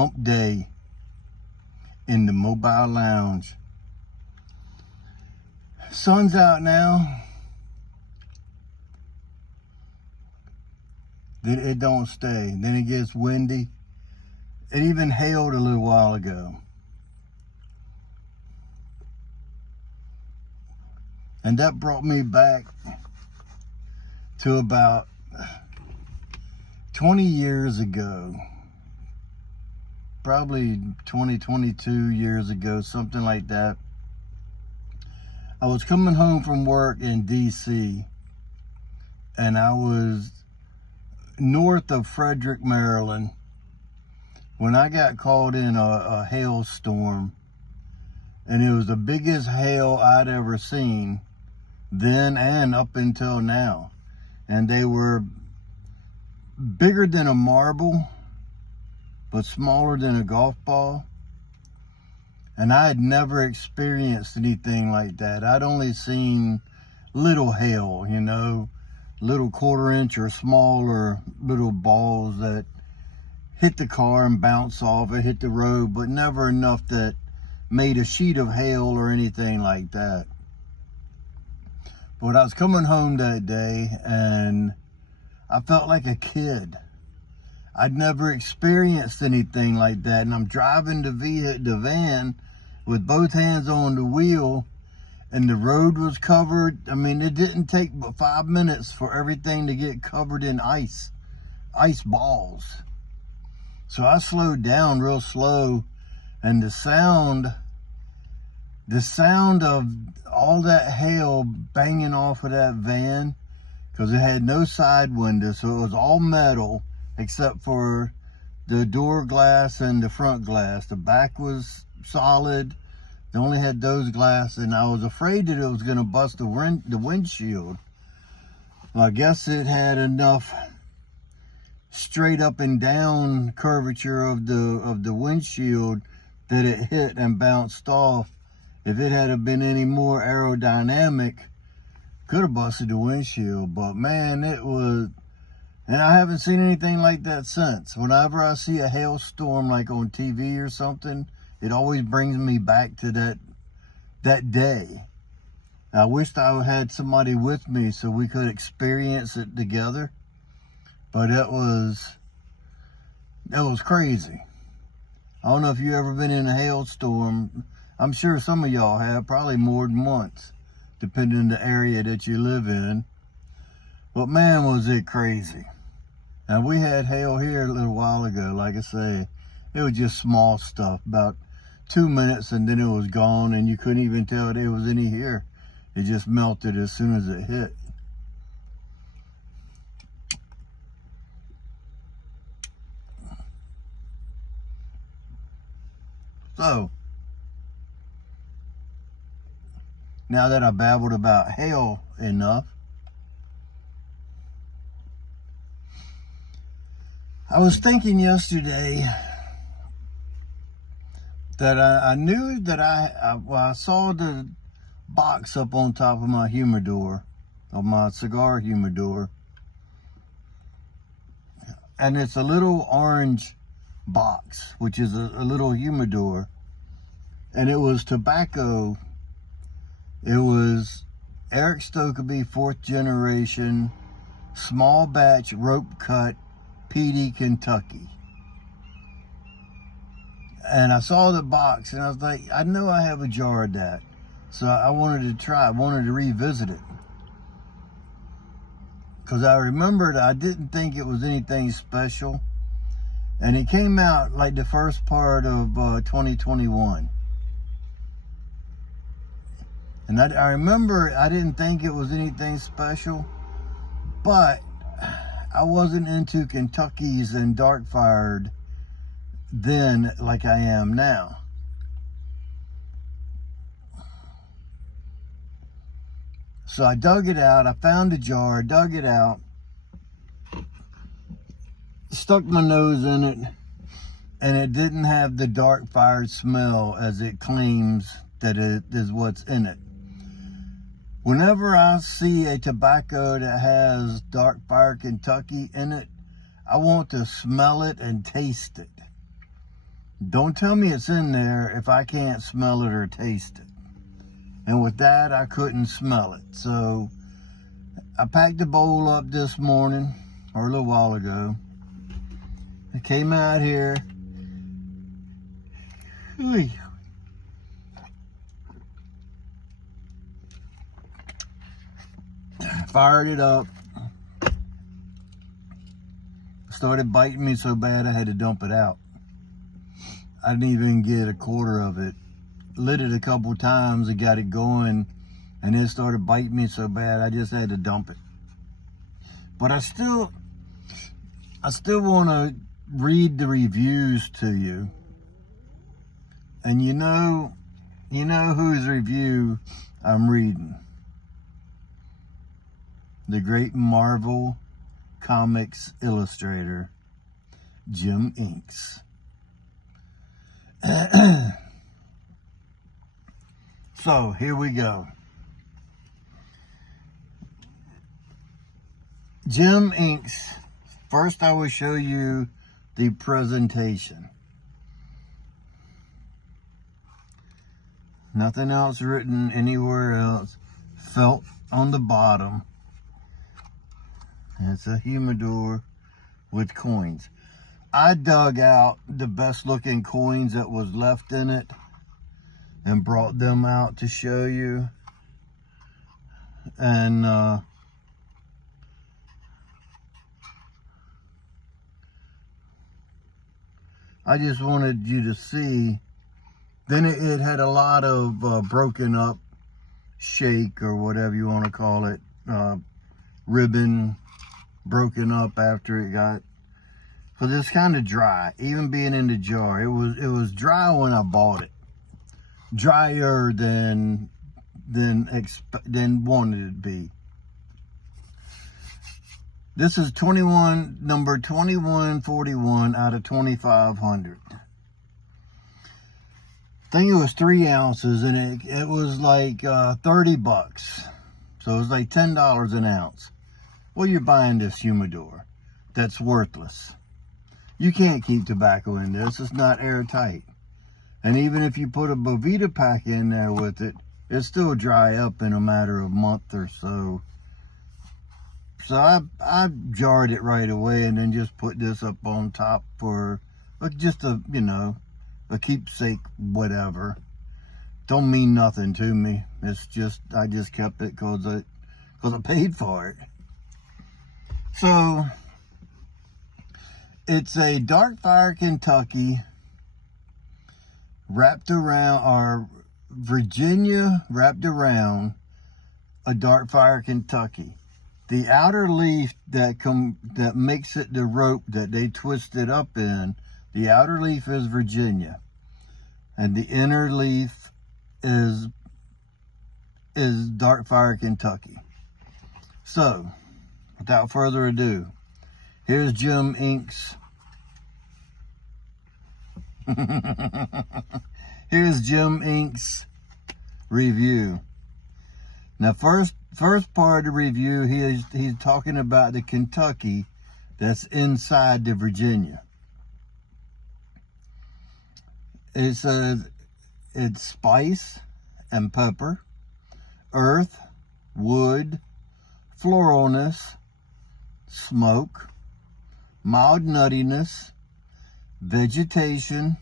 hump day in the mobile lounge. Sun's out now. Then it don't stay. Then it gets windy. It even hailed a little while ago. And that brought me back to about 20 years ago. Probably 22 years ago, something like that. I was coming home from work in DC, and I was north of Frederick, Maryland, when I got caught in a hailstorm, and it was the biggest hail I'd ever seen then and up until now. And they were bigger than a marble, but smaller than a golf ball. And I had never experienced anything like that. I'd only seen little hail, you know, little 1/4 inch or smaller little balls that hit the car and bounce off and hit the road, but never enough that made a sheet of hail or anything like that. But I was coming home that day and I felt like a kid. I'd never experienced anything like that. And I'm driving the van with both hands on the wheel, and the road was covered. I mean, it didn't take but 5 minutes for everything to get covered in ice balls. So I slowed down real slow, and the sound of all that hail banging off of that van, because it had no side windows, so it was all metal except for the door glass and the front glass. The back was solid. They only had those glass, and I was afraid that it was going to bust the windshield. Well, I guess it had enough straight up and down curvature of the windshield that it hit and bounced off. If it had been any more aerodynamic, could have busted the windshield. But man, it was, and I haven't seen anything like that since. Whenever I see a hailstorm like on TV or something, it always brings me back to that day. I wished I had somebody with me so we could experience it together. But that was crazy. I don't know if you ever been in a hailstorm. I'm sure some of y'all have, probably more than once, depending on the area that you live in. But man, was it crazy. Now, we had hail here a little while ago. Like I say, it was just small stuff, about 2 minutes, and then it was gone, and you couldn't even tell there was any here. It just melted as soon as it hit. So, now that I babbled about hail enough, I was thinking yesterday that I knew that I saw the box up on top of my humidor, of my cigar humidor, and it's a little orange box, which is a little humidor, and it was tobacco. It was Eric Stokeby 4th generation small batch rope cut Peaty Kentucky. And I saw the box and I was like, I know I have a jar of that. So I wanted to try, I wanted to revisit it. Because I remembered I didn't think it was anything special. And it came out like the first part of 2021. And I remember I didn't think it was anything special, but I wasn't into Kentuckys and dark fired then like I am now. So I dug it out, I found a jar, dug it out, stuck my nose in it, and it didn't have the dark fired smell as it claims that it is what's in it. Whenever I see a tobacco that has dark fire Kentucky in it, I want to smell it and taste it. Don't tell me it's in there if I can't smell it or taste it. And with that, I couldn't smell it. So I packed the bowl up this morning, or a little while ago. I came out here. Fired it up. Started biting me so bad I had to dump it out. I didn't even get a quarter of it. Lit it a couple times and got it going, and it started biting me so bad I just had to dump it. But I still want to read the reviews to you. And you know whose review I'm reading. The great Marvel Comics illustrator, Jim Inks. So here we go. Jim Inks. First I will show you the presentation. Nothing else written anywhere else. Felt on the bottom. It's a humidor with coins. I dug out the best looking coins that was left in it and brought them out to show you. And I just wanted you to see. Then it had a lot of broken up shake, or whatever you want to call it, ribbon broken up after it got, because it's kind of dry. Even being in the jar, it was dry when I bought it, drier than wanted it to be. This is number 2141 out of 2,500. I think it was 3 ounces, and it was like $30. So it was like $10 an ounce. Well, you're buying this humidor that's worthless. You can't keep tobacco in this. It's not airtight. And even if you put a Bovita pack in there with it, it'll still dry up in a matter of a month or so. So I jarred it right away and then just put this up on top for just a, a keepsake, whatever. Don't mean nothing to me. It's just, I just kept it because I paid for it. So it's a Dark Fire Kentucky wrapped around, or Virginia wrapped around a Dark Fire Kentucky. The outer leaf that makes it the rope that they twist it up in, the outer leaf is Virginia, and the inner leaf is Dark Fire Kentucky. So, without further ado, here's Jim Inks. Here's Jim Inks' review. Now, first part of the review, he's talking about the Kentucky that's inside the Virginia. It says it's spice and pepper, earth, wood, floralness, smoke, mild nuttiness, vegetation,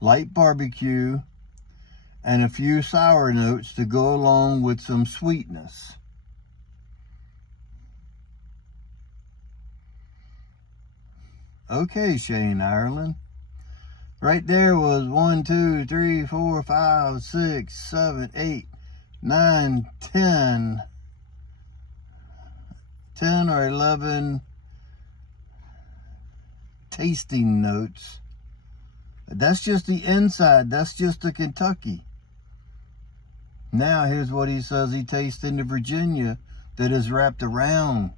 light barbecue, and a few sour notes to go along with some sweetness. Okay, Shane Ireland. Right there was 1, 2, 3, 4, 5, 6, 7, 8, 9, 10 or 11 tasting notes. That's just the inside. That's just the Kentucky. Now here's what he says he tastes in the Virginia that is wrapped around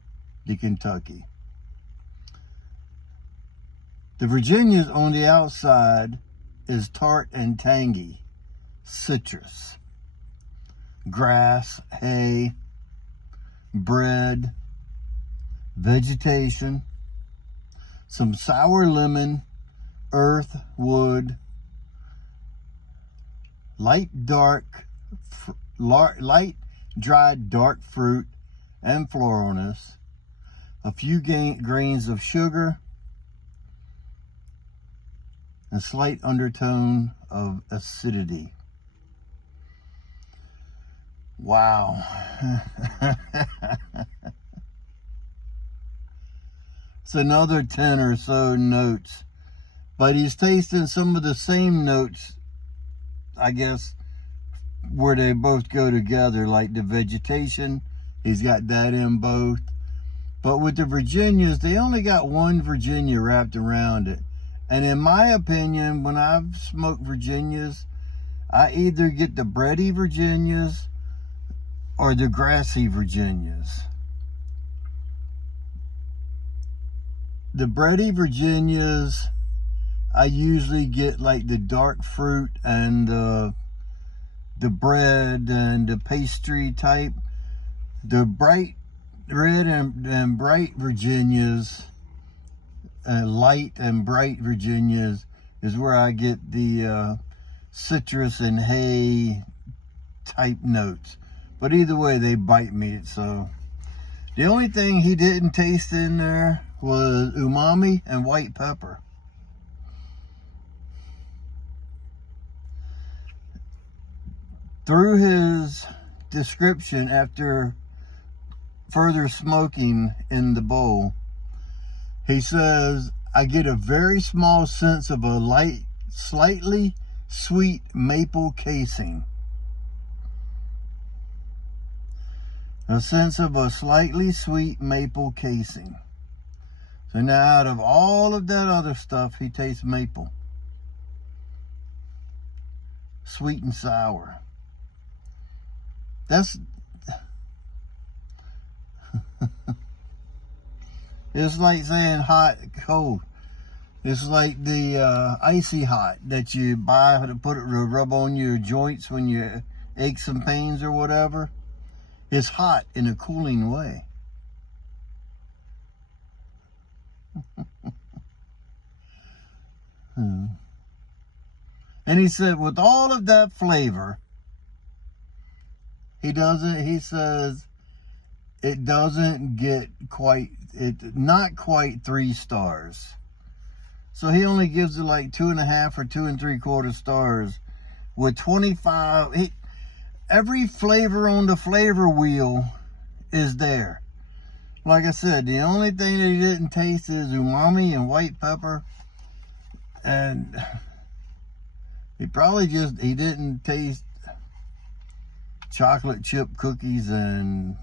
the Kentucky. The Virginia's on the outside is tart and tangy, citrus, grass, hay, bread, vegetation, some sour lemon, earth, wood, light, dried, dark fruit and floralness, a few grains of sugar, a slight undertone of acidity. Wow. It's another 10 or so notes, but he's tasting some of the same notes, I guess, where they both go together, like the vegetation. He's got that in both. But with the Virginias, they only got one Virginia wrapped around it. And in my opinion, when I've smoked Virginias, I either get the bready Virginias or the grassy Virginias. The bready Virginias, I usually get like the dark fruit and the bread and the pastry type. The bright red and bright Virginias, light and bright Virginias, is where I get the citrus and hay type notes. But either way, they bite me. So the only thing he didn't taste in there was umami and white pepper. Through his description, after further smoking in the bowl, he says, I get a very small sense of a light, slightly sweet maple casing. A sense of a slightly sweet maple casing. So now out of all of that other stuff, he tastes maple. Sweet and sour. That's... It's like saying hot, cold. It's like the icy hot that you buy to rub on your joints when you aches and pains or whatever. It's hot in a cooling way. And he said, with all of that flavor, he says, it doesn't get not quite 3 stars. So he only gives it like 2.5 or 2 3/4 stars with 25. Every flavor on the flavor wheel is there. Like I said, the only thing that he didn't taste is umami and white pepper. And he didn't taste chocolate chip cookies and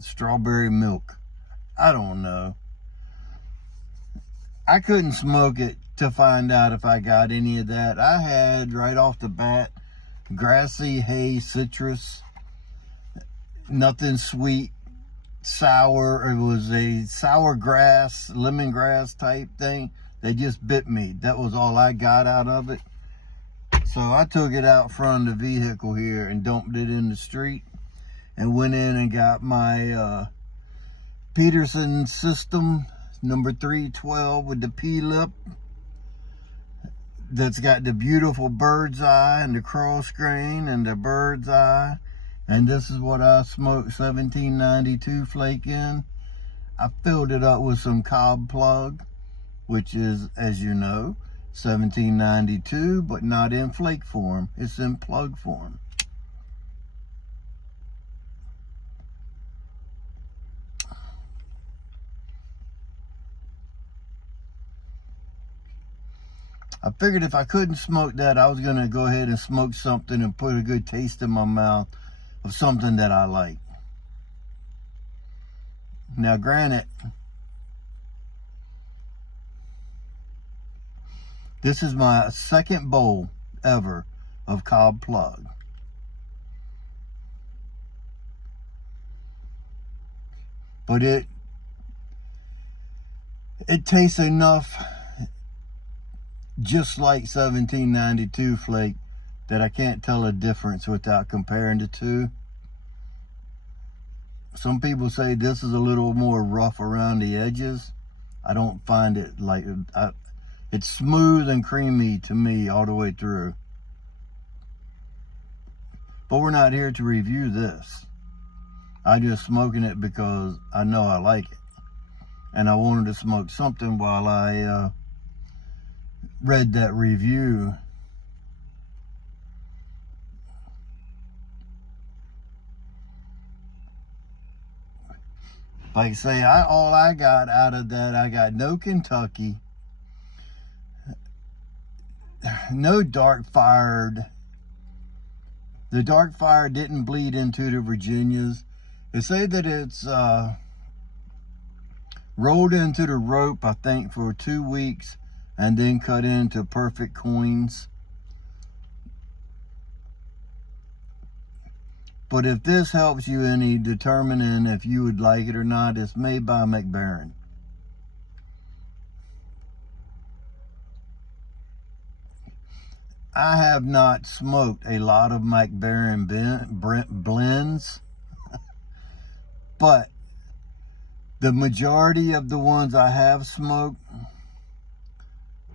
strawberry milk. I don't know. I couldn't smoke it to find out if I got any of that. I had right off the bat grassy hay citrus, nothing sweet, sour. It was a sour grass, lemongrass type thing. They just bit me. That was all I got out of it. So I took it out front of the vehicle here and dumped it in the street and went in and got my Peterson system number 312 with the P-lip that's got the beautiful bird's eye and the cross grain and the bird's eye. And this is what I smoked 1792 flake in. I filled it up with some Cob Plug, which is, as you know, 1792, but not in flake form. It's in plug form. I figured if I couldn't smoke that, I was going to go ahead and smoke something and put a good taste in my mouth of something that I like. Now, granted, this is my second bowl ever of Cob Plug. But it tastes enough just like 1792 flake that I can't tell a difference without comparing the two. Some people say this is a little more rough around the edges. I don't find it like, it's smooth and creamy to me all the way through. But we're not here to review this. I just smoking it because I know I like it. And I wanted to smoke something while I read that review. Like I say, all I got out of that, I got no Kentucky, no dark fired. The dark fire didn't bleed into the Virginias. They say that it's rolled into the rope, I think, for 2 weeks and then cut into perfect coins. But if this helps you any determining if you would like it or not, it's made by McBaron. I have not smoked a lot of McBaron blends, but the majority of the ones I have smoked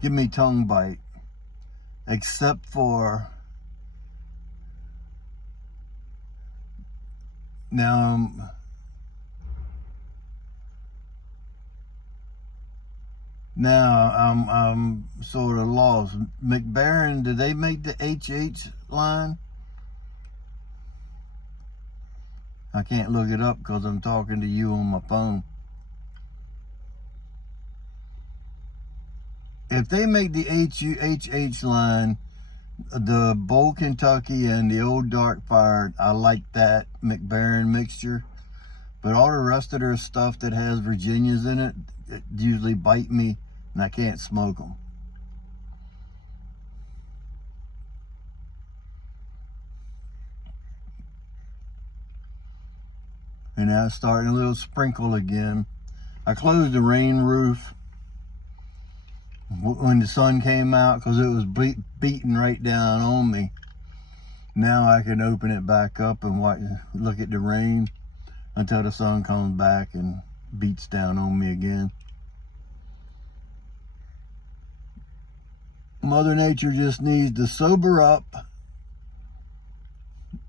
give me tongue bite, except for now I'm sort of lost. McBaron, did they make the HH line? I can't look it up because I'm talking to you on my phone. If they make the HH line, the Bold Kentucky and the Old Dark Fire, I like that McBaron mixture. But all the rest of their stuff that has Virginias in it, it usually bite me and I can't smoke them. And now it's starting a little sprinkle again. I closed the rain roof when the sun came out because it was beating right down on me. Now I can open it back up and look at the rain until the sun comes back and beats down on me again. Mother Nature just needs to sober up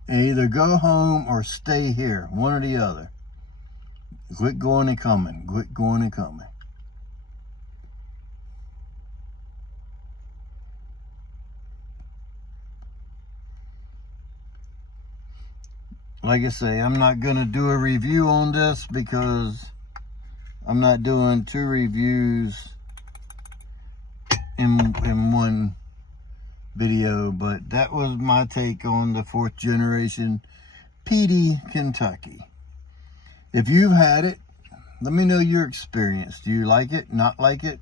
and either go home or stay here, one or the other. Quit going and coming, quit going and coming. Like I say, I'm not going to do a review on this because I'm not doing 2 reviews in one video, but that was my take on the 4th generation Peaty Kentucky. If you've had it, let me know your experience. Do you like it, not like it?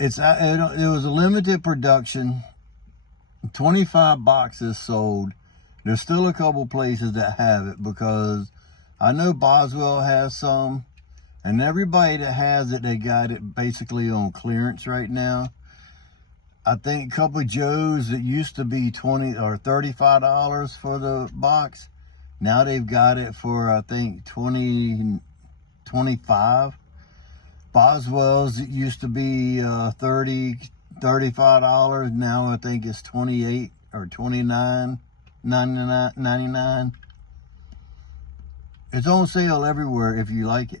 It was a limited production, 25 boxes sold. There's still a couple places that have it because I know Boswell has some, and everybody that has it, they got it basically on clearance right now. I think a couple of Joe's, it used to be $20 or $35 for the box. Now they've got it for, I think, $25. Boswell's, it used to be $30, $35. Now I think it's $28 or $29.99. It's on sale everywhere if you like it.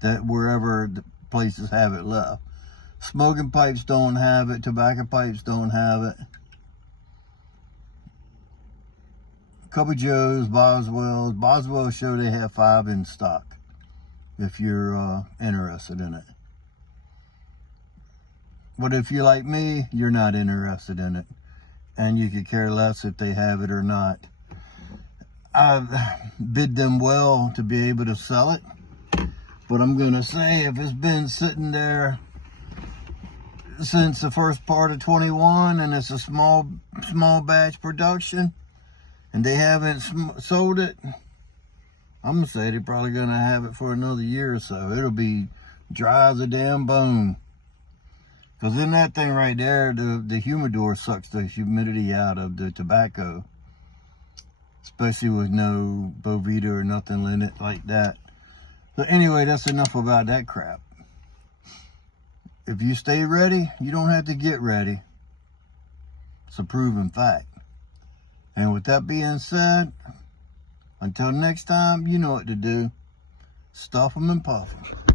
That wherever the places have it left. Smoking pipes don't have it. Tobacco pipes don't have it. Couple Joe's, Boswell's. Boswell show they have 5 in stock if you're interested in it. But if you're like me, you're not interested in it. And you could care less if they have it or not. I've bid them well to be able to sell it. But I'm going to say if it's been sitting there since the first part of 21 and it's a small batch production and they haven't sold it, I'm going to say they're probably going to have it for another year or so. It'll be dry as a damn bone. Because in that thing right there, the humidor sucks the humidity out of the tobacco. Especially with no Bovita or nothing in it like that. So anyway, that's enough about that crap. If you stay ready, you don't have to get ready. It's a proven fact. And with that being said, until next time, you know what to do. Stuff them and puff them.